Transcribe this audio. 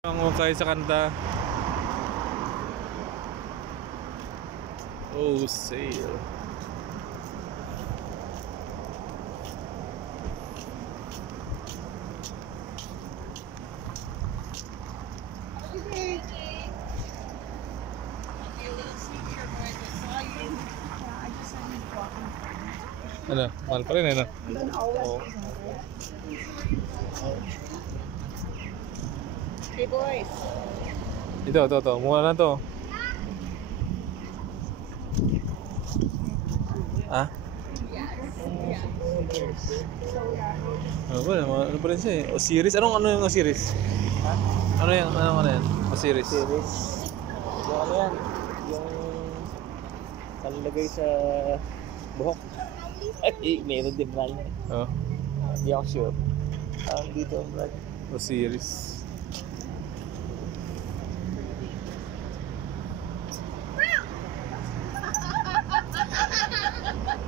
Ang hukay sa kanta. Oh, sail. Ano? Mahal pa rin, ano? Oo. Hey boys. Ito. Mura na to. Ah? Ano pa rin siya eh? Osiris? Ano yung Osiris? Ha? Ano yan? Osiris? Series. Yung ano yan? Yung panlagay sa buhok. Ay, meron din brand. Oh, Hindi ako sure. Dito ang brand. Osiris.